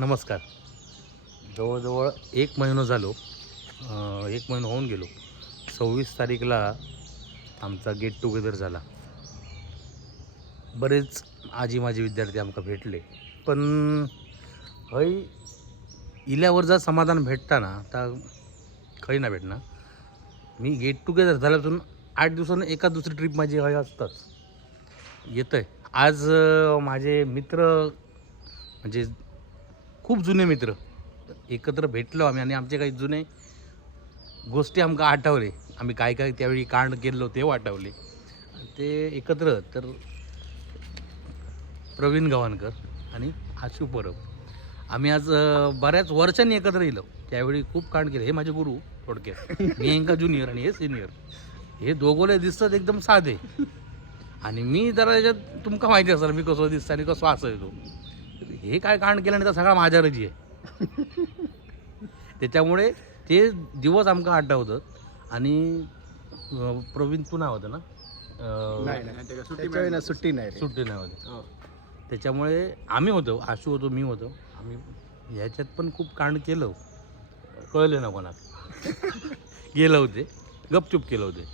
नमस्कार. जवळजवळ 1 महिना झालो, 1 महिना होऊन गेलो. 26 तारीखला आमचा गेट टुगेदर झाला. बरेच आजी माझे विद्यार्थी आमका भेटले, पण हय इल्यावर जर समाधान भेटता ना तर खंय ना भेटना. मी गेट टुगेदर झाल्यापासून 8 दिवसानं एका दुसरी ट्रिप माझी हय असताच येतंय. आज माझे मित्र म्हणजे खूप जुने मित्र एकत्र भेटलो आम्ही आणि आमचे काही जुने गोष्टी आमका आठवले. आम्ही काय काय त्यावेळी कांड केलो ते आठवले. ते एकत्र तर प्रवीण गव्हाणकर आणि आशू परब आम्ही आज बऱ्याच वर्षांनी एकत्र येलो. त्यावेळी खूप कांड केले. हे माझे गुरु थोडक्यात. मी यांका ज्युनियर आणि हे सिनियर. हे दोघोले दिसतात एकदम साधे आणि मी जरा याच्यात तुमका माहिती असेल मी कसं दिसतं आणि कसं असं येतो. हे काय कांड केलं नाही तर सगळा माझ्यावरची आहे. त्याच्यामुळे ते दिवस आमका आठवतात. आणि प्रवीण तू नाव होतं ना? सुट्टी नाही होती. त्याच्यामुळे आम्ही होतो, आशू होतो, मी होतो. आम्ही ह्याच्यात पण खूप कांड केलं, कळले ना कोणाला. गेलं होते, गपचूप केलं होते.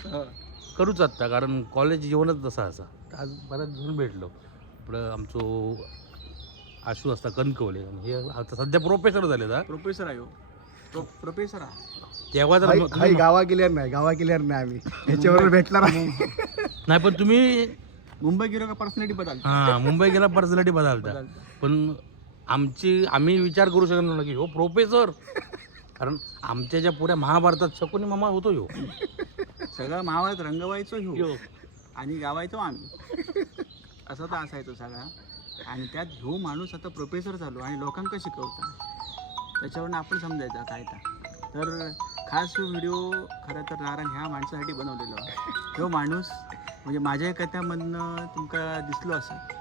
करूच आत्ता, कारण कॉलेज जीवनच तसा असा. आज बऱ्याच जण भेटलो. आपलं आमचं आशू असता कणकवले आणि हे आता सध्या प्रोफेसर झाले. प्रोफेसर आहे प्रोफेसर तेव्हा तर गावा गेल्यावर नाही आम्ही याच्यावर भेटला नाही. पण तुम्ही मुंबई गेलो का पर्सनॅलिटी बदलता. हां, मुंबई गेला पर्सनॅलिटी बदलता. पण आम्ही विचार करू शकत नव्हतो की हो प्रोफेसर, कारण आमच्या ज्या पुऱ्या महाभारतात शकुनी मामा होतो ह्यो. सगळं महाभारत रंगवायचो ह्यो आणि गावायचो आम्ही. असं तर असायचो सगळा. आणि त्यात ह्यो माणूस आता प्रोफेसर झालो आणि लोकांना शिकवता. त्याच्यावरून आपण समजायचं काय तर खास व्हिडिओ खरं तर नारायण ह्या माणसासाठी बनवलेलो. ह्यो माणूस म्हणजे माझ्या कथामधनं तुमका दिसलो असेल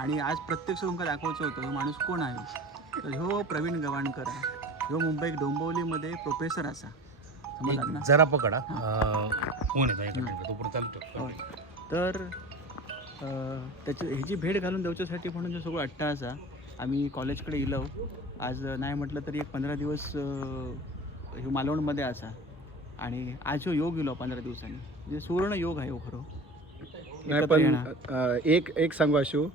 आणि आज प्रत्यक्ष तुमका दाखवायचं होतं ह्यो माणूस कोण आहे. तर ह्यो प्रवीण गव्हाणकर आहे. ह्यो मुंबईत डोंबिवलीमध्ये प्रोफेसर असा. समजला ना? जरा पकडा कोण येतो तो चालू ठेव. तर त्याची ह्याची भेट घालून द्यायच्यासाठी म्हणून सगळं अट्टाहासा आम्ही कॉलेजकडे येलो. आज नाही म्हटलं तरी 15 दिवस हे मालवणमध्ये असा आणि आज ह्यो योग गेलो 15 दिवसांनी. म्हणजे सुवर्ण योग आहे खरं. नाही पण एक सांगू आशू,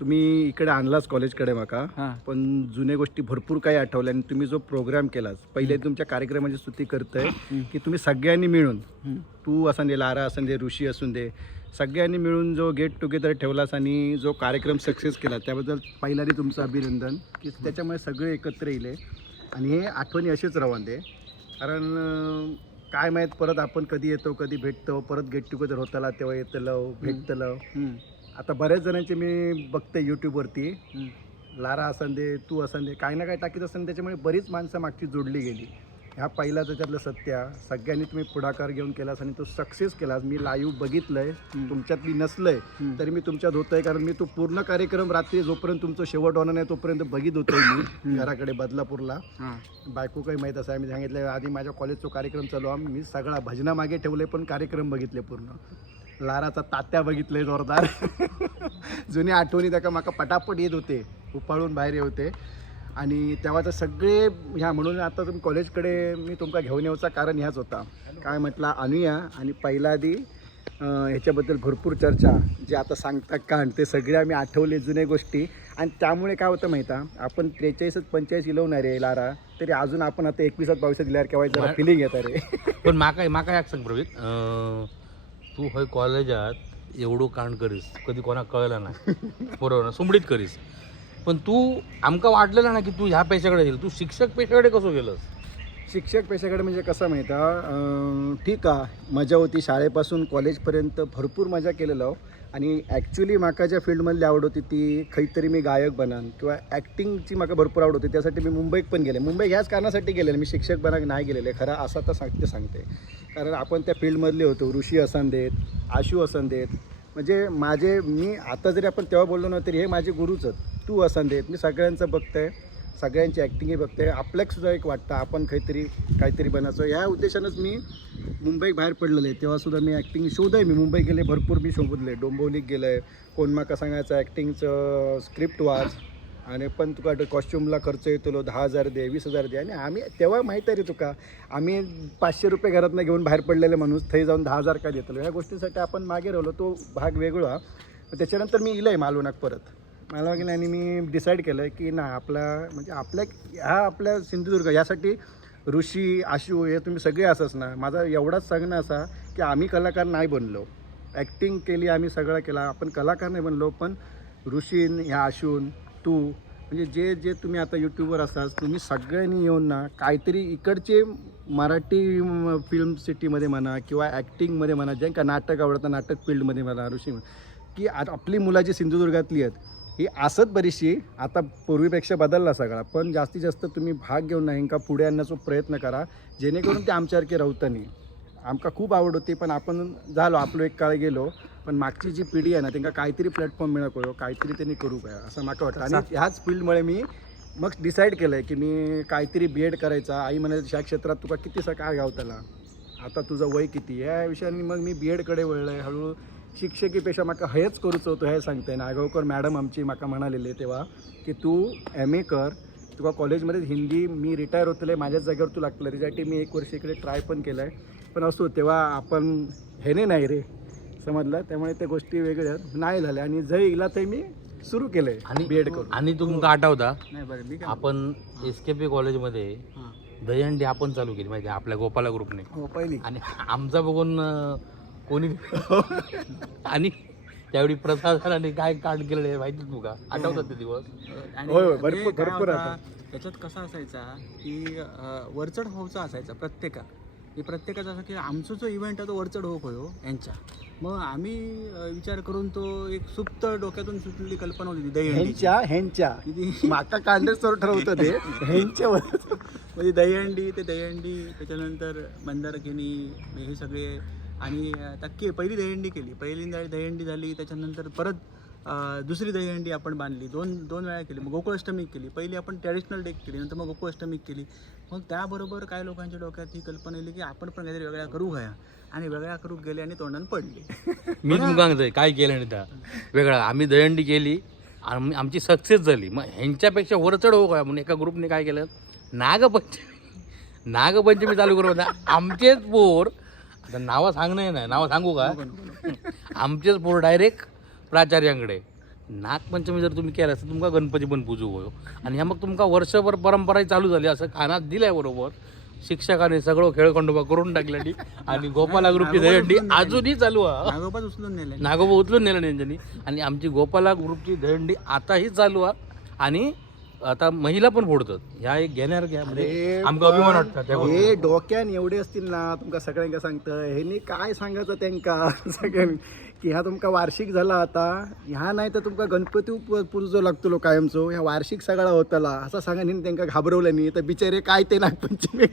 तुम्ही इकडे आणलाच कॉलेजकडे माका, पण जुन्या गोष्टी भरपूर काही आठवल्या. आणि तुम्ही जो प्रोग्राम केलास पहिले तुमच्या कार्यक्रमाची स्तुती करतोय की तुम्ही सगळ्यांनी मिळून, तू असून दे, लारा असून दे, ऋषी असून दे, सगळ्यांनी मिळून जो गेट टुगेदर ठेवलास आणि जो कार्यक्रम सक्सेस केला त्याबद्दल पहिल्यांदा तुमचं अभिनंदन. की त्याच्यामुळे सगळे एकत्र येले आणि हे आठवणी असेच राहून दे. कारण काय माहीत परत आपण कधी येतो, कधी भेटतो, परत गेट टुगेदर होताला तेव्हा येतलं भेटतलं. आता बऱ्याच जणांचे मी बघते यूट्यूबवरती, लारा असन दे, तू असन दे, काही ना काही टाकीत असन. त्याच्यामुळे बरीच माणसं मागची जोडली गेली. ह्या पहिला त्याच्यातलं सत्य सगळ्यांनी तुम्ही पुढाकार घेऊन केलास आणि तो सक्सेस केलास. मी लाईव्ह बघितलंय, तुमच्यात मी नसलंय तरी मी तुमच्यात होतोय. कारण मी तो पूर्ण कार्यक्रम रात्री जोपर्यंत तुमचं शेवट होणार नाही तोपर्यंत बघित होतोय मी घराकडे बदलापूरला. बायको काही माहीत असं आम्ही सांगितलं आधी माझ्या कॉलेजचा कार्यक्रम चालू आहे, मी सगळा भजना मागे ठेवले पण कार्यक्रम बघितले पूर्ण. लाराचा तात्या बघितले जोरदार. जुनी आठवणी त्या माका पटापट येत होते, उपाळून बाहेर होते. आणि तेव्हा तर सगळे ह्या म्हणून आता तुम्ही कॉलेजकडे मी तुमका घेऊन यायचा कारण ह्याच होता. काय म्हटलं आणूया आणि पहिला आधी ह्याच्याबद्दल भरपूर चर्चा जे आता सांगता कांड ते सगळे आम्ही आठवले जुन्या गोष्टी. आणि त्यामुळे काय होतं माहीत आहे, आपण 43-45 इलवणार आहे लारा, तरी अजून आपण आता 21-22 दिल्यावर केव्हा जरा फिलिंग येतं रे. पण माका एक सांग प्रवीण, तू हय कॉलेजात एवढं कांड करीस कधी कोणा कळलं नाही, बरोबर ना, सुमडीत करीस. पण तू आमका वाटलेलं ना की तू ह्या पेशाकडे गेलो, तू शिक्षक पेशाकडे कसं गेलंस? शिक्षक पेशाकडे म्हणजे कसं माहीत आहे, ठीक आहे मजा होती. शाळेपासून कॉलेजपर्यंत भरपूर मजा केलेलो. आणि ॲक्च्युली माका ज्या फील्डमधली आवड होती ती काहीतरी मी गायक बनान किंवा ॲक्टिंगची माका भरपूर आवड होती. त्यासाठी मी मुंबईत पण गेले. मुंबई ह्याच कारणासाठी गेलेले, मी शिक्षक बनाक नाही गेलेले. खरं असं तर सांगते कारण आपण त्या फील्डमधले होतो. ऋषी असन देत, आशू असन देत, म्हणजे मी आता जरी आपण तेव्हा बोललो ना तरी हे माझे गुरुच आहेत. तू असन देत, मी सगळ्यांचं बघतोय, सगळ्यांची ॲक्टिंगही बघते. आपल्याकसुद्धा एक वाटतं आपण काहीतरी बनायचं. ह्या उद्देशानंच मी मुंबईत बाहेर पडलेले. तेव्हासुद्धा मी ॲक्टिंग शोध मी मुंबई गेले, भरपूर मी शोधले. डोंबिवलीत गेलं आहे, कोण माका सांगायचं ॲक्टिंगचं स्क्रिप्ट वाच, आणि पण तुका कॉस्ट्युमला खर्च येतलो 10,000 दे 20,000 दे. आणि आम्ही तेव्हा माहीत आहे रे तुका, आम्ही 500 रुपये घरातनं घेऊन बाहेर पडलेले माणूस थंय जाऊन 10,000 का देतलो. ह्या गोष्टीसाठी आपण मागे राहिलो, तो भाग वेगळा. त्याच्यानंतर मी इलं आहे मालवणात परत मला गेलं आणि मी डिसाईड केलं की ना आपल्या सिंधुदुर्ग यासाठी ऋषी आशू हे तुम्ही सगळे असंच ना. माझा एवढाच सांगणं असा की आम्ही कलाकार नाही बनलो, ॲक्टिंग केली आम्ही सगळं केला, आपण कलाकार नाही बनलो. पण ऋषीन ह्या आशून तू म्हणजे जे जे तुम्ही आता यूट्यूबवर असाल तुम्ही सगळ्यांनी येऊन ना काहीतरी इकडचे मराठी फिल्म सिटीमध्ये म्हणा किंवा ॲक्टिंगमध्ये म्हणा, ज्यांना नाटक आवडतं नाटक फील्डमध्ये म्हणा ऋषी की आपली मुलं जी सिंधुदुर्गातली आहेत ही असत बरीचशी आता पूर्वीपेक्षा बदलला सगळा. पण जास्तीत जास्त तुम्ही भाग घेऊन नाही का पुढे आणण्याचा प्रयत्न करा जेणेकरून ते आमच्यासारखे राहतानी. आमका खूप आवड होती पण आपण झालो आपलो एक काळ गेलो. पण मागची जी पिढी आहे ना त्यांना काहीतरी प्लॅटफॉर्म मिळालो, काहीतरी त्यांनी करू काय असं मला वाटतं. आणि ह्याच फील्डमुळे मी मग डिसाईड केलं आहे की मी काहीतरी BEd करायचा. आई म्हणायचं ह्या क्षेत्रात तुका किती काय गावताला, आता तुझं वय किती, या विषयाने मग मी BEdकडे वळलं आहे. हळूहळू शिक्षकीपेक्षा म्हाका हेच करूच होतं हे सांगते. नागावकर मॅडम आमची म्हाका म्हणालेले तेव्हा की तू MA कर, तुका कॉलेजमध्ये हिंदी मी रिटायर होतले माझ्याच जागेवर तू लागतलं. त्याच्यासाठी मी 1 वर्ष इकडे ट्राय पण केलं आहे. पण असो तेव्हा आपण ह्याने नाही रे समजलं, त्यामुळे त्या गोष्टी वेगळ्या नाही झाल्या. आणि जय इला ते मी सुरू केलं आहे आणि BEd करून. आणि तुमका आठवता नाही बरं मी काय आपण SKP कॉलेजमध्ये हां. दहीहंडी आपण चालू केली माहिती आहे आपल्या गोपाला ग्रुपने. हो पहिली आणि आमचा बघून कोणी आणि त्यावेळी प्रशासनाने काय कांड केलं माहिती तुका आठवतात ते दिवस. आणि होय, होय, ते भरपूर काय भरपूर होता, आता. त्याच्यात कसा असायचा की वरचढ होऊचा असायचा प्रत्येकाचा असं की आमचा जो इव्हेंट आहे तो वरचढ होक होयो यांच्या. मग आम्ही विचार करून तो एक सुप्त डोक्यातून सुटलेली कल्पना होती दहीहंडीची. ह्यांच्या किती माका कांडेसर ठरवतं ते ह्यांच्यावर. म्हणजे दहीहंडी त्याच्यानंतर मंदारकिनी हे सगळे. आणि आता पहिली दहीहंडी केली, पहिल्यांदा दहीहंडी झाली. त्याच्यानंतर परत दुसरी दहीहंडी आपण बांधली, दोन वेळा केली. मग गोकुळाष्टमी केली, पहिली आपण ट्रॅडिशनल डे केली, नंतर मग गोकुळाष्टमी केली. मग त्याबरोबर काय लोकांच्या डोक्यात ही कल्पना येईल की आपण पण काहीतरी वेगळ्या करू घ्या. आणि वेगळ्या करू गेले आणि तोंडानं पडले. मीच मुगांगतोय काय केलं नाही त्या वेगळा. आम्ही दहीहंडी केली आणि आमची सक्सेस झाली. मग ह्यांच्यापेक्षा वरचढ हो काय म्हणून एका ग्रुपने काय केलं, नागपंचमी चालू करू होता. आमचेच पोर आता नावं सांगणं नाही, नावं सांगू का, आमचेच पोर डायरेक्ट प्राचार्यांकडे. नागपंचमी जर तुम्ही केलं तर तुमका गणपती पण पूजू होयो. आणि ह्या मग तुमका वर्षभर परंपराही चालू झाली असं कानात दिलंय. बरोबर शिक्षकाने सगळं खेळखंडोबा करून टाकल्यानी. आणि गोपाला ग्रुपची दहीहंडी अजूनही चालू आहे. नागोबाच उचलून नेले, नागोबा उचलून नेलं त्यांनी. आणि आमची गोपाला ग्रुपची दहीहंडी आताही चालू आहे. आणि आता महिला पण फोडतात. ह्या एक घेण्यासारख्या आमका अभिमान वाटतं. हे डोक्यान एवढे असतील ना तुमका सगळ्यांका सांगतं ह्यांनी काय सांगायचं त्यांका सगळ्यांनी की ह्या तुमका वार्षिक झाला आता ह्या नाही तर तुमका गणपती पूजो लागतो कायमचो. ह्या वार्षिक सगळा होताला असं सांगा नी त्यांका घाबरवलं नाही तर बिचारे काय ते नागपंचमी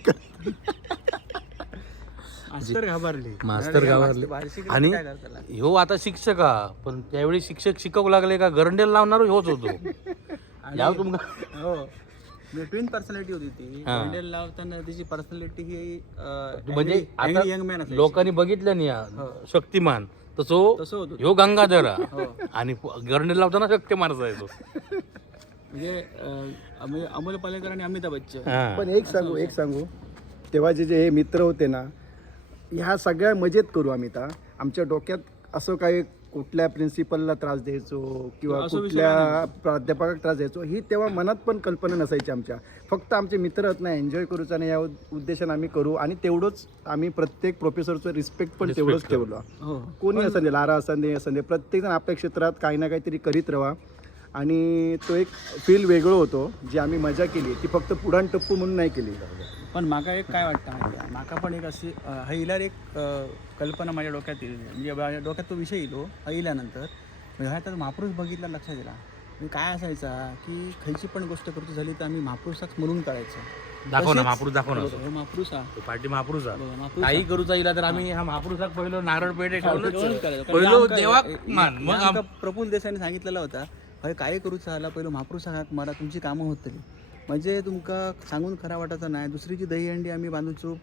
मास्तर घाबरले. आणि ह्यो आता शिक्षक हा, पण त्यावेळी शिक्षक शिकवू लागले का गरंडेल लावणार ह्योच होतो. याव तुमका हो ट्विन पर्सनॅलिटी होती ती. हँडल लावताना तिची पर्सनॅलिटी ही म्हणजे आता यंग मॅन असायची. लोकांनी बघितलं नाही या शक्तिमान तसं तसं होतं ह्यो गंगाधर हा. आणि गरंडेल लावताना शक्तिमान असायचो. म्हणजे अमोल पालेकर आणि अमिताभ बच्चन. पण एक सांगू तेव्हा जे हे मित्र होते ना ह्या सगळ्या मजेत करू आम्ही. तर आमच्या डोक्यात असं काही कुठल्या प्रिन्सिपलला त्रास द्यायचो किंवा कुठल्या प्राध्यापकाला त्रास द्यायचो ही तेव्हा मनात पण कल्पना नसायची आमच्या. फक्त आमचे मित्र आहेत ना एन्जॉय करूच आणि या उद्देशाने आम्ही करू. आणि तेवढंच आम्ही प्रत्येक प्रोफेसरचं रिस्पेक्ट पण तेवढंच ठेवलं. कोणी असं दे लारा असं दे प्रत्येकजण आपल्या क्षेत्रात काही ना काहीतरी करीत राहा. आणि तो एक फील वेगळं होतो जी आम्ही मजा केली ती फक्त पुढाण टप्पू म्हणून नाही केली. पण माका एक काय वाटतं माहिती आहे, माका पण एक अशी हिलार एक कल्पना माझ्या डोक्यात येईल. म्हणजे माझ्या डोक्यात तो विषय येतो हिल्यानंतर. ह्या तर महापुरुष बघितला लक्षात दिला. काय असायचा की खयची पण गोष्ट करतो झाली तर आम्ही महापुरुषाक म्हणून करायचं. दाखव ना महापुरुष दाखव ना. हे महापुरुष हा पार्टी महापुरुष हा. महापुरुष काही करूचा इला तर आम्ही हा महापुरुषाक पहिलं नारळ पेढे ठेवून ठेवलं करायचं. पहिलं देवाक मान मग आमका प्रफुल्ल देसाईने सांगितलेला होता हय काय करूचं आला पहिलं महापुरुषाक मारा तुमची कामं होतली. म्हणजे तुमका सांगून खरा वाटायचं नाही. दुसरीची दहीहंडी आम्ही बांधूचो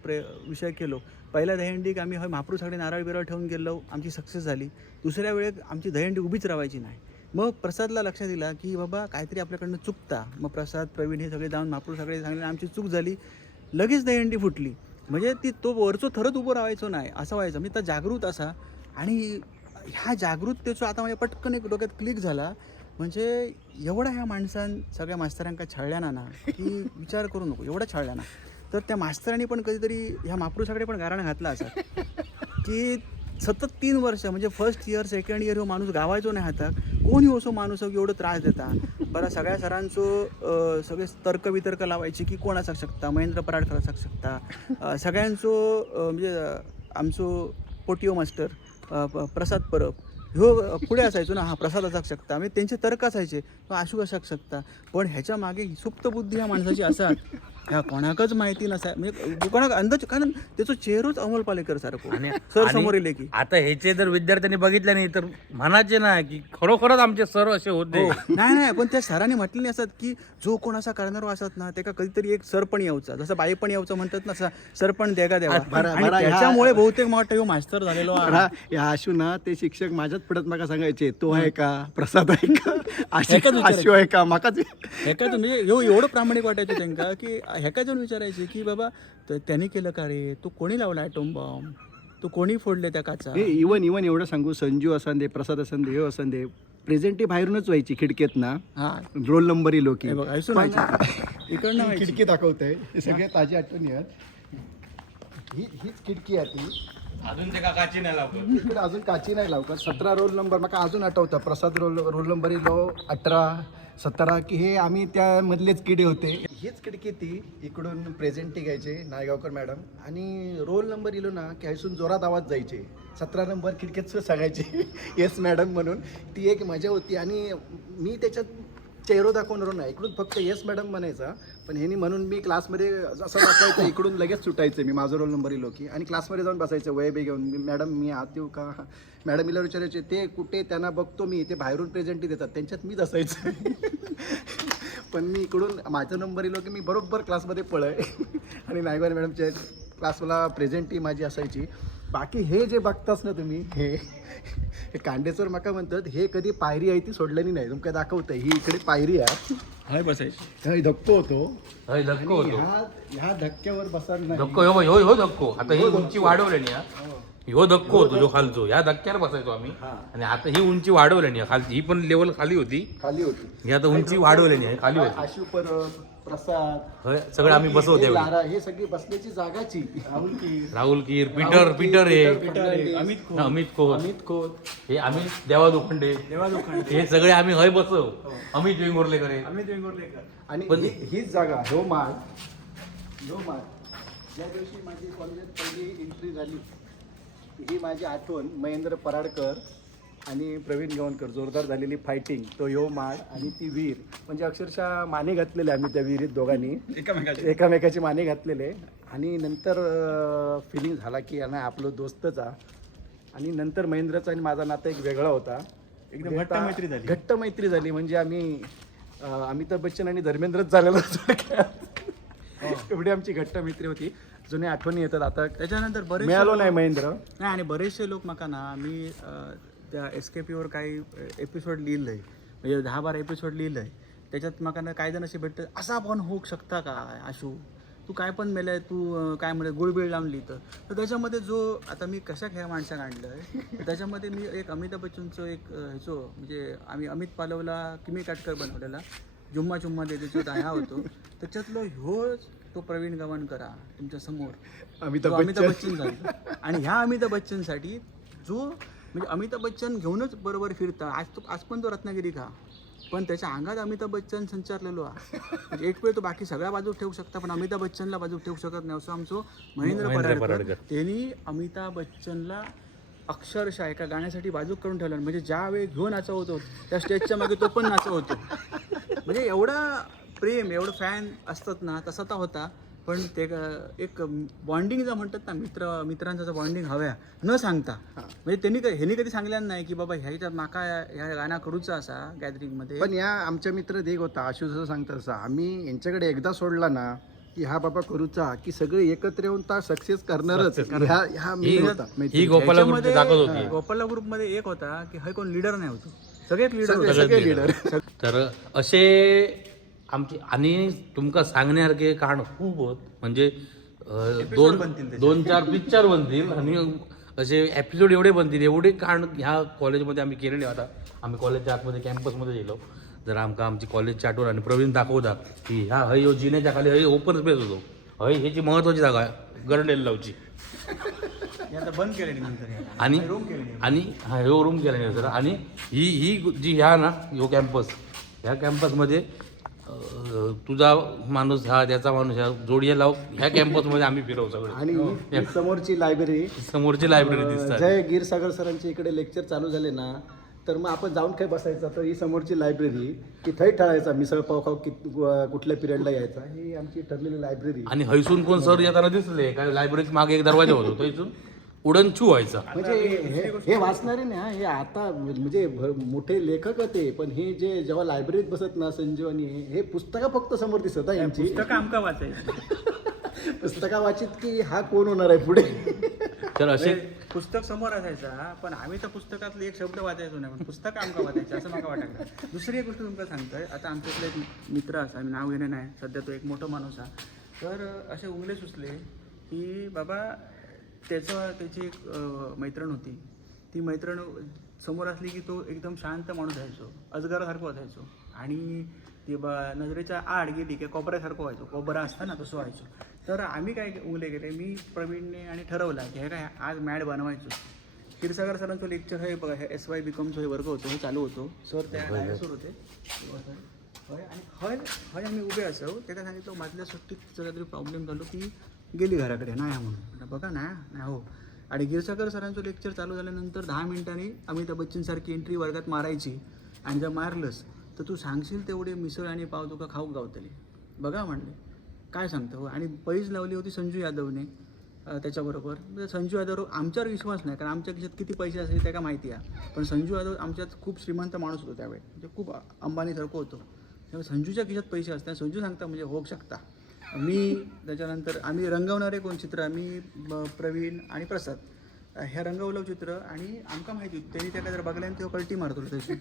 विषय केलो. पहिल्या दहीहंडीक आम्ही महापुरुषाकडे नारळ बिरळ ठेवून गेलो, आमची सक्सेस झाली. दुसऱ्या वेळेक आमची दहीहंडी उभीच राहायची नाही. मग प्रसादला लक्षात दिला की बाबा काहीतरी आपल्याकडनं चुकता. मग प्रसाद, प्रवीण हे सगळे जाऊन महापुरुष सगळे सांगले आमची चूक झाली. लगेच दहीहंडी फुटली. म्हणजे तो वरचो थरच उभं राहायचो नाही असं व्हायचं. मी तर जागृत असा आणि ह्या जागृततेचं आता माझ्या पटकन एक डोक्यात क्लिक झाला. म्हणजे एवढा ह्या माणसां सगळ्या मास्तरांका छळल्याना ना की विचार करू नको, एवढा छळल्याना. तर त्या मास्तरांनी पण कधीतरी ह्या महापुरुषाकडे पण गारण घातला असा की सतत 3 वर्ष म्हणजे फर्स्ट इयर सेकंड इयर हो माणूस गावायचो नाही हाताक. कोणी असो माणूस एवढं त्रास देता. बरं सगळ्या सरांचो सगळे तर्क लावायचे की कोण असाक शकता, महेंद्र पराडकर असाक शकता. सगळ्यांचो म्हणजे आमचो पोटिओ मास्टर प्रसाद परब ह्यो पुढे असायचो ना, हा प्रसाद असाक शकता. म्हणजे त्यांचे तर्क असायचे आशू असाक शकता. पण ह्याच्या मागे सुप्त बुद्धी ह्या माणसाची असतात ह्या कोणाकच माहिती नसाय. म्हणजे कोणाक अंदाज, कारण त्याचा चेहरोच अमोल पालेकर सारखो आणि सर समोर येले की. आता ह्याचे जर विद्यार्थ्यांनी बघितलं नाही तर म्हणायचे ना की खरोखरच आमचे सर असे होते. नाही पण त्या सरांनी म्हटलेले असतात की जो कोण असा करणारो असत ना त्याका कधीतरी एक सर पण यावचा, जसं बाई पण यावचं म्हणतात ना, सर पण देगा द्यावा. आणि त्याच्यामुळे बहुतेक मोठा ह्यो मास्तर झालेलो या आशू ना ते शिक्षक माझ्याच पडत माका सांगायचे, तो आहे का, प्रसाद आहे का, आशू आहे का, माकाच ह्याका म्हणजे एवढं प्रामाणिक वाटायचं त्यांना की ह्याका जाऊन विचारायचे की बाबा त्यांनी केलं का रे, तो कोणी लावला ॲटोम बॉम्ब, तो कोणी फोडले त्या काचा. इवन एवढं सांगू, संजू असांदे, प्रसाद असांदे, हे असांदे प्रेझेंटी बाहेरूनच व्हायची खिडकीत ना. हा रोल नंबर लोक इकडनं खिडकी दाखवतंय. हे सगळे ताजी आठवणी आहेत. हीच खिडकी आहे ती. अजून ते काची नाही लावतो इकडे अजून काची नाही लावतात. 17 रोल नंबर मला अजून आठवतं. प्रसाद रोल नंबर इलो 18 17 की हे आम्ही त्यामधलेच किडे होते. हीच खिडकी ती. इकडून प्रेझेंटी घ्यायचे नायगावकर मॅडम आणि रोल नंबर इलो ना की हसून जोरात आवाज जायचे. 17 नंबर खिडकीत सांगायचे येस मॅडम म्हणून. ती एक मजा होती. आणि मी त्याच्यात चेहरो दाखवणार नाही, इकडून फक्त येस मॅडम म्हणायचा. पण ह्यानी म्हणून मी क्लासमध्ये असं बसायचं, इकडून लगेच सुटायचं मी, माझं रोल नंबर इलो की, आणि क्लासमध्ये जाऊन बसायचं वय बे घेऊन. मॅडम मी आत येऊ का, मॅडम इला विचारायचे ते कुठे, त्यांना बघतो मी, ते बाहेरून प्रेझेंटी देतात, त्यांच्यात मीच असायचं. पण मी इकडून माझा नंबर इलो की मी बरोबर क्लासमध्ये पळय आणि नायगवार मॅडमच्या क्लासला प्रेझेंटी माझी असायची. बाकी हे जे बघताच ना तुम्ही, हे कांडेसर माका म्हणतात, हे कधी पायरी आहे ती सोडलेली नाही. तुमका दाखवतंय, ही इकडे पायरी आहे, हाय बसायची, धक्को होतो. धक्को होतो. ह्या धक्क्यावर बसायला नाही. धक्को ह्यो धक्को. आता ही उंची वाढवल्यानी ह्यो धक्को होतो जो खालचो, ह्या धक्क्यावर बसायचो आम्ही. आणि आता ही उंची वाढवल्यानी खालची, ही पण लेवल खाली होती, ही आता उंची वाढवल्यानी आहे, खाली होती. आशू परब, प्रसाद सगळं आम्ही बसवते. हे सगळी बसल्याची जागाची. राहुल कीर, पीटर हे, अमित खोत, हे आम्ही देवा लोखंडे, हे सगळे आम्ही हय बसव. अमित वेंगुर्लेकर आणि हीच जागा, ह्यो माळ ज्या दिवशी माझी कॉलेजात पहिली एंट्री झाली, ही माझी आठवण. महेंद्र पराडकर आणि प्रवीण गवणकर जोरदार झालेली फायटिंग, तो ह्यो माळ आणि ती विहीर. म्हणजे अक्षरशः माने घातलेले आम्ही त्या विहिरीत दोघांनी, एकामेकाचे माने घातलेले. आणि नंतर फिलिंग झाला की नाही आपलं दोस्तच आ. आणि नंतर महेंद्रचा आणि माझा नाता एक वेगळा होता, एकदम घट्ट मैत्री झाली. म्हणजे आम्ही अमिताभ बच्चन आणि धर्मेंद्रच झालेलो एवढी आमची घट्ट मैत्री होती. जुने आठवणी येतात. आता त्याच्यानंतर बरेच मिळालो नाही महेंद्र नाही. आणि बरेचसे लोक माका ना, मी त्या SKPवर काही एपिसोड लिहिलं आहे, म्हणजे 10-12 एपिसोड लिहिलं आहे. त्याच्यात माका ना काही जण असे भेटतात, असा पण होऊ शकता का आशू, तू काय पण मेलाय, तू काय म्हणजे गुळबिळ लावली. तर त्याच्यामध्ये जो आता मी कशा ह्या माणसाक आणलं आहे, त्याच्यामध्ये मी एक अमिताभ बच्चनचं एक ह्याचो, म्हणजे आम्ही अमित पालवला किमी काटकर बनवलेला जुम्मा चुम्मा दे त्याच्यात ह्या होतो. त्याच्यातलं ह्योच तो प्रवीण गवणकर तुमच्या समोर अमिताभ बच्चन झाला. आणि ह्या अमिताभ बच्चनसाठी जो म्हणजे अमिताभ बच्चन घेऊनच बरोबर फिरता. आज पण तो रत्नागिरी का, पण त्याच्या अंगात अमिताभ बच्चन संचारलेलो आहे. म्हणजे एक वेळ तो बाकी सगळ्या बाजूत ठेवू शकता, पण अमिताभ बच्चनला बाजूत ठेवू शकत नाही. असं आमचं महेंद्र पराडकर, त्यांनी अमिताभ बच्चनला अक्षरशः एका गाण्यासाठी बाजूक करून ठेवलं. म्हणजे ज्या वेळी घेऊन नाचव होतो त्या स्टेजच्या मागे तो पण नाचव होतो. म्हणजे एवढा प्रेम, एवढं फॅन असतात ना, तसा तर होता. पण ते एक बॉन्डिंग जर म्हणतात ना, मित्रांचा बॉन्डिंग हव्या न सांगता. म्हणजे ह्यांनी कधी सांगल्यान नाही की बाबा ह्याच्यात माका ह्या गाणं करूचा असा गॅदरिंगमध्ये. पण या आमच्या मित्र देख होता, आशू जसं सांगता तसं आम्ही यांच्याकडे एकदा सोडला ना की हा बाबा करूचा की सगळे एकत्र येऊन ता सक्सेस करणारच. ही गोपाला ग्रुपमध्ये गोपाला ग्रुपमध्ये एक होता की हा कोण लीडर नाही होतो, सगळेच लीडर सगळे लीडर. तर असे आमची आणि तुमका सांगण्यासारखे काण खूप होत म्हणजे दोन चार पिक्चर बनतील आणि असे एपिसोड एवढे बनतील एवढे काण ह्या कॉलेजमध्ये आम्ही केलेले. आता आम्ही कॉलेजच्या आतमध्ये कॅम्पसमध्ये गेलो जर आमका आमची कॉलेजची आठवण आणि प्रवीण दाखवता की ह्या हय हो जिन्याच्या खाली हय ओपन स्पेस होतो हय ह्याची महत्वाची जागा गरडेल लावची आता बंद केले नंतर आणि रूम केले आणि हा ह्यो रूम केला नाही सर आणि ही जी ह्या ना ह्यो कॅम्पस ह्या कॅम्पसमध्ये तुझा माणूस हा त्याचा माणूस ह्या जोडिया लाव ह्या कॅम्पसमध्ये आम्ही फिरवू सगळं. आणि ही समोरची लायब्ररी समोरची लायब्ररी दिसतात. जय गिरसागर सरांचे इकडे लेक्चर चालू झाले ना तर मग आपण जाऊन काय बसायचं तर ही समोरची लायब्ररी की थंय ठळायचा मिसळ पाव खाऊ कुठल्या पिरियडला यायचा ही आमची ठरलेली लायब्ररी. आणि हैसून कोण सर येताना दिसले काय लायब्ररीत मागे एक दरवाजा होतो तो इथून उडनछू व्हायचा. म्हणजे हे वाचणारे ना हे आता म्हणजे मोठे लेखक होते पण हे जे जेव्हा लायब्ररीत बसत ना संजीव आणि हे पुस्तकं फक्त समोर दिसत आहे यांची पुस्तकं आमका वाचायचं पुस्तका वाचित की हा कोण होणार आहे पुढे. तर असे पुस्तक समोर असायचा पण आम्ही त्या पुस्तकातले एक शब्द वाचायचो नाही पण पुस्तक आमका वाचायचं असं मला वाटायला. दुसरी एक गोष्ट तुमका सांगतोय आता आमच्यातले एक मित्र असा आम्ही नाव घेणे नाही सध्या तो एक मोठा माणूस हा तर असे उंगले सुचले की बाबा त्याची एक मैत्रीण होती ती मैत्रीण समोर असली की तो एकदम शांत माणूस व्हायचो अजगरासारखं वाचायचो आणि ती नजरेच्या आड गेली की कोबऱ्यासारखं व्हायचो कोबरा असता ना तसं व्हायचो. तर आम्ही काय उंगले गेले मी प्रवीणने आणि ठरवला की हे काय आज मॅड बनवायचो. क्षीरसागर सरांचं लेक्चर हे बघा हे SY BCOMचं हे वर्ग होतो हे चालू होतो सर त्या डायरेक्टर होते हय आणि हय आम्ही उभे असो त्याला सांगितलं माझल्या सुट्टीत तिचा काहीतरी प्रॉब्लेम झालो की गेली घराकडे नाही म्हणून बघा नाही हो. आणि गिरसागर सरांचं लेक्चर चालू झाल्यानंतर 10 मिनिटांनी अमिताभ बच्चनसारखी एंट्री वर्गात मारायची आणि जर मारलंस तर तू सांगशील तेवढे मिसळ आणि पाव तुका खाऊ गावतले बघा म्हणले काय सांगतो. आणि पैज लावली होती संजू यादवने त्याच्याबरोबर. संजू यादव आमच्यावर विश्वास नाही कारण आमच्या खिशात किती पैसे असेल त्या का माहिती आहे पण संजू यादव आमच्यात खूप श्रीमंत माणूस होतो त्यावेळी म्हणजे खूप अंबानीसारखं होतो त्यामुळे संजूच्या खिशात पैसे असतात संजू सांगता म्हणजे होऊ शकता. मी त्याच्यानंतर आम्ही रंगवणारे कोण चित्र मी प्रवीण आणि प्रसाद ह्या रंगवलं चित्र आणि आमका माहिती होती त्यांनी त्या काय जर बघल्याने तेव्हा कल्टी मारतो तशी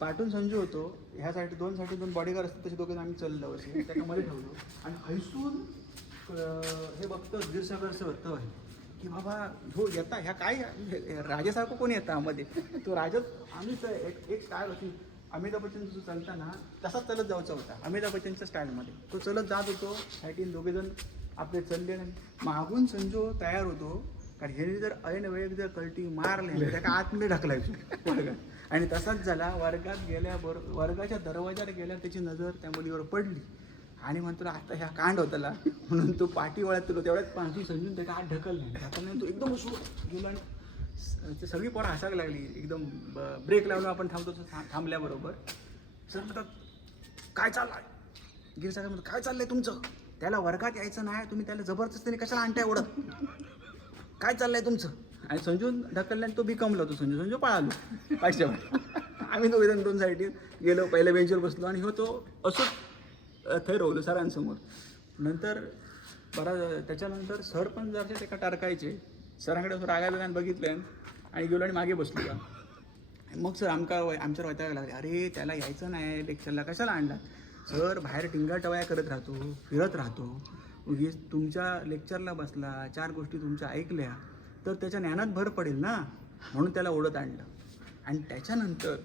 पाठून संजू होतो ह्यासाठी दोन बॉडीगार्ड असतात तसे दोघे आम्ही चाललो असे त्याच्यामध्ये ठेवलो आणि हैसून हे बघतो गिरसागर सर तर की बाबा हो येता ह्या काय राजासारखं कोणी येतं आमध्ये तो राजाच आम्हीच एक स्टाईल होती अमिताभ बच्चन जो चालता ना तसाच चालत जायचा होता अमिताभ बच्चनच्या स्टाईलमध्ये तो चलत जात होतो साईडीन दोघेजण आपले चालले मागून संजू तयार होतो कारण हे जर ऐन वेळेत जर कल्टी मारले त्या आतमध्ये ढकलायची वर्गात आणि तसाच झाला. वर्गात गेल्याबरोबर वर्गाच्या दरवाजाला गेल्यावर त्याची नजर त्या मुलीवर पडली आणि म्हणतो आता ह्या कांड होताला म्हणून तो पाठी वळत तुला तेवढ्यात पाठी समजून त्याच्या आत ढकलली तो एकदम गेला आणि ते सगळी पोरं हसायला लागली एकदम ब्रेक लावून आपण थांबतो थांबल्याबरोबर सर म्हणतात काय चाललंय गिरसागर म्हणतो काय चाललंय तुमचं त्याला वर्गात यायचं नाही तुम्ही त्याला जबरदस्तीने कशाला आणताय एवढं काय चाललंय तुमचं. आणि संजू ढकलल्याने तो बिकमला होतो संजू पळालो पाठच्यावर आम्ही दोघेजण दोन साईडीत गेलो पहिल्या बेंचवर बसलो आणि हो तो असंच थै रोवलो सरांसमोर. नंतर बरा त्याच्यानंतर सर पण जरसे एका टारकायचे सरांकडे रागायला बघितलं आणि गेलो आणि मागे बसलो का मग सर आमच्यावर वाटायला लागले अरे त्याला यायचं नाही लेक्चरला कशाला आणला. सर बाहेर टिंगाटवाया करत राहतो फिरत राहतो तुमच्या लेक्चरला बसला 4 गोष्टी तुमच्या ऐकल्या तर त्याच्या ज्ञानात भर पडेल ना म्हणून त्याला ओढत आणलं. आणि त्याच्यानंतर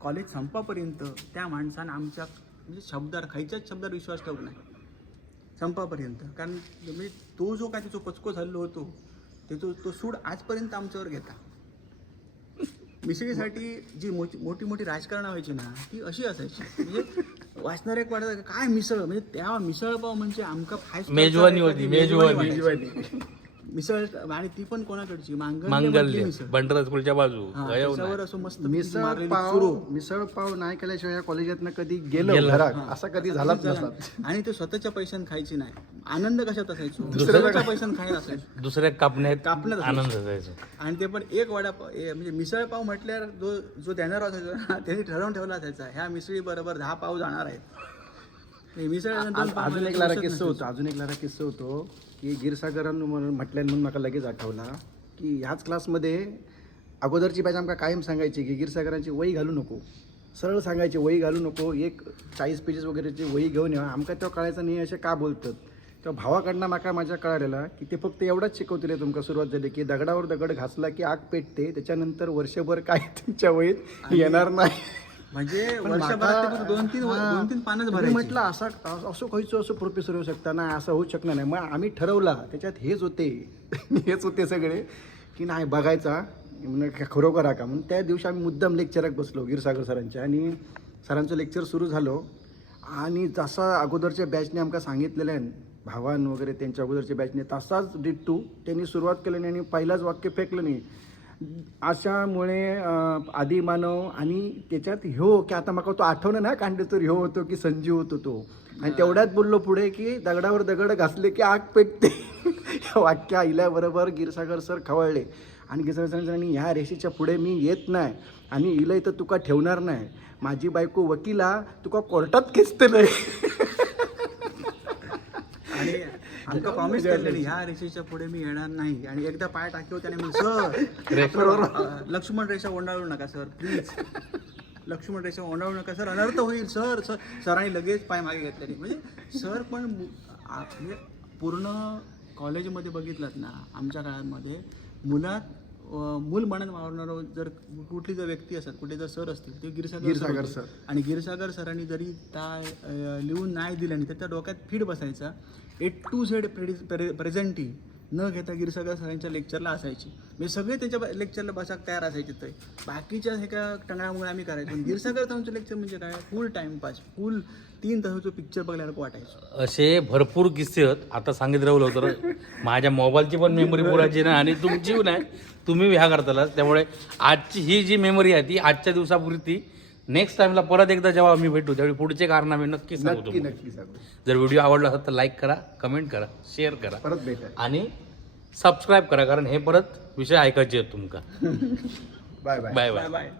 कॉलेज संपापर्यंत त्या माणसानं आमच्या म्हणजे शब्दावर खायच्याच शब्दावर विश्वास ठेवला नाही संपापर्यंत कारण म्हणजे तो जो काय त्याचा पचको झालेलो होतो ते तो सूड आजपर्यंत आमच्यावर घेता. मिसळीसाठी जी मोठी मोठी राजकारणं व्हायची ना ती अशी असायची म्हणजे वाचणारे एक वाटत काय मिसळ म्हणजे त्या मिसळपाव म्हणजे आमका मेजवानी होती मेजवानी मिसळ आणि ती पण कोणाकडची मांगल्य बंडरा स्कूलच्या बाजू त्याच्यावर असं मस्त मिसळ पाव नाही केल्याशिवाय या कॉलेजातनं कधी गेलो घरात असा कधी झालाच नसतात. आणि ते स्वतःच्या पैशाने खायची नाही आनंद कशात असायचो दुसऱ्याच्या पैशाने खायला असायचो दुसऱ्या कापण्यात आनंद असायचो. आणि ते पण एक वडापाव म्हणजे मिसळ पाव म्हटल्यावर जो देणार असायचा ना त्यांनी ठरवून ठेवला असायचा ह्या मिसळी बरोबर 10 पाव जाणार आहेत मिसळ. अजून एक लारा किस्सा होतो की गिरसागरांनी म्हटल्यानं मला लगेच आठवला की ह्याच क्लासमध्ये अगोदरची बॅच आमका कायम सांगायची की गिरसागरांची वही घालू नको, सरळ सांगायचे वही घालू नको, एक 40 पेजेस वगैरेची वही घेऊन या. आमका तेव्हा कळायचं नाही असे का बोलतात. तेव्हा भावाकडनं माका माझ्या कळालेला की ते फक्त एवढंच शिकवतील तुमका सुरुवात झाली की दगडावर दगड घासला की आग पेटते, त्याच्यानंतर वर्षभर काय तुमच्या वहीत येणार नाही. म्हणजे पण वर्षभरात माका- दोन तीन पानच मी भरायची. म्हटलं असं खायचं असं प्रोफेसर होऊ शकता ना, असं होऊ शकणार नाही. मग आम्ही ठरवला त्याच्यात हेच होते सगळे की नाही बघायचा म्हणजे खरोखर का म्हणून त्या दिवशी आम्ही मुद्दाम लेक्चराक बसलो गिरसागर सरांच्या आणि सरांचं लेक्चर सुरू झालो. आणि जसा अगोदरच्या बॅचने आमका सांगितलेलं आहे भावान वगैरे त्यांच्या अगोदरच्या बॅचने तसाच डिट्टू त्यांनी सुरुवात केली आणि पहिलाच वाक्य फेकलं नाही. अशामुळे आदिमानव आणि त्याच्यात ह्यो की आता मला तो आठवणं ना कांडेचोर ह्यो होतो की संजीव होतो तो, आणि तेवढ्यात बोललो पुढे की दगडावर दगड घासले की आग पेटते. वाक्य आईल्याबरोबर गिरसागर सर खवळले आणि गिरसागर सरांनी ह्या रेषेच्या पुढे मी येत नाही आणि इला इथं तुका ठेवणार नाही, माझी बायको वकिला तुका कोर्टात खेचते नाही. आणि आमका प्रॉमिस केलेली ह्या रेषेच्या पुढे मी येणार नाही. आणि एकदा पाय टाकले त्याने मी सर लक्ष्मण रेषा ओंडाळू नका सर प्लीज, लक्ष्मण रेषा ओंडाळू नका सर, अनर्थ होईल सर. सरांनी लगेच पाय मागे घेतले. म्हणजे सर पण म्हणजे पूर्ण कॉलेजमध्ये बघितलात ना आमच्या काळामध्ये मुलात मूल म्हणून वावरणारं जर कुठली जर व्यक्ती असतात, कुठले जर सर असतील ते गिरसागर सर. आणि गिरसागर सरांनी जरी त्या लिहून नाही दिल्याने तर त्या डोक्यात फीड बसायचा. A to Z प्रेझेंटी न घेता गिरसागर सरांच्या लेक्चरला असायची. म्हणजे सगळे त्याच्या लेक्चरला बसाक तयार असायचे. ते बाकीच्या हे का टंगळामुळे आम्ही करायचो. गिरसागर सरांचं लेक्चर म्हणजे काय फुल टाइमपास, फुल 3 तासाचं पिक्चर बघायला वाटायचं. असे भरपूर किस्से आहेत. आता सांगित राहुल होतं माझ्या मोबाईलची पण मेमरी पुरायची ना आणि तुमची नाही, तुम्ही ह्या करताला. त्यामुळे आजची ही जी मेमरी आहे ती आजच्या दिवसापुरती. नेक्स्ट टाइमला परत एकदा जेव्हा आम्ही भेटू त्यावेळी पुढचे कारनामे नक्की सांगू तुम्हाला. नक्की सांगू. जर व्हिडिओ आवडला असेल तर लाईक करा, कमेंट करा, शेअर करा परत भेटा. आणि सबस्क्राईब करा, कारण हे परत विषय ऐकायचे आहेत तुमका. Bye bye. Bye bye. Bye bye.